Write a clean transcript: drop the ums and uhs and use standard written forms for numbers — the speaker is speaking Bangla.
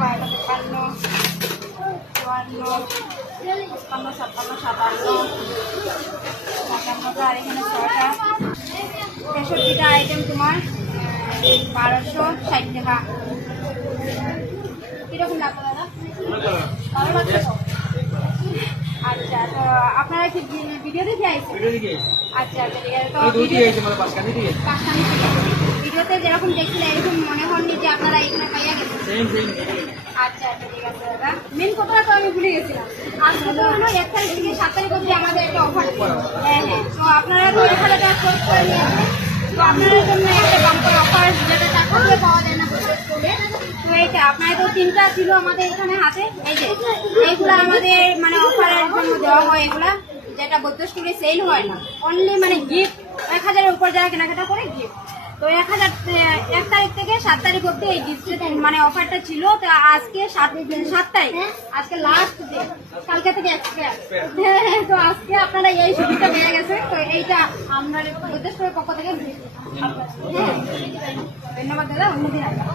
52, 53, 54, 55, 57, আর এখানে 6টা 63টা আইটেম তোমার 1260 টাকা। কিরকম লাগলো দাদা? ভালো লাগছে তো? আচ্ছা, তো আপনারা কি ভিডিও দেখে আইছেন? আচ্ছা আচ্ছা, ঠিক আছে। তো ভিডিওতে যেরকম দেখছিলেন এরকম মনে হননি যে আপনারা এখানে পাইয়া গেছেন? আচ্ছা আচ্ছা, ঠিক আছে দাদা। মেন কথাটা তো আমি ভুলে গেছিলাম, আসলে তো হলো 1 তারিখ থেকে 7 তারিখ অবধি আমাদের একটা অফার। হ্যাঁ হ্যাঁ, তো আপনারা তো 1000 টাকা খরচ করে নিয়েছেন, তো আপনাদের জন্য একটা বাম্পার অফার যেটা টাকা দিয়ে পাওয়া যায় না খরচ করে। তো এইটা আপনার তো 3টা ছিল আমাদের এখানে হাতে, এই যে এইগুলো আমাদের মানে অফারের জন্য দেওয়া হয়, এগুলা যেটা 32 করে সেল হয় না, অনলি মানে গিফট 1000-এর উপর যারা কেনাকাটা করে গিফট। তো 1 তারিখ থেকে 7 তারিখ অব্দি এই গিফট মানে অফারটা ছিল। তো আজকে 7 তারিখ, আজকে লাস্ট ডে, কালকে থেকে এক্সপায়ার। তো আজকে আপনারা এই সুবিধা পেয়ে গেছেন। তো এইটা আমরা 32 পক্ষ থেকে ধন্যবাদ দাদা, অন্যদিন আসবো।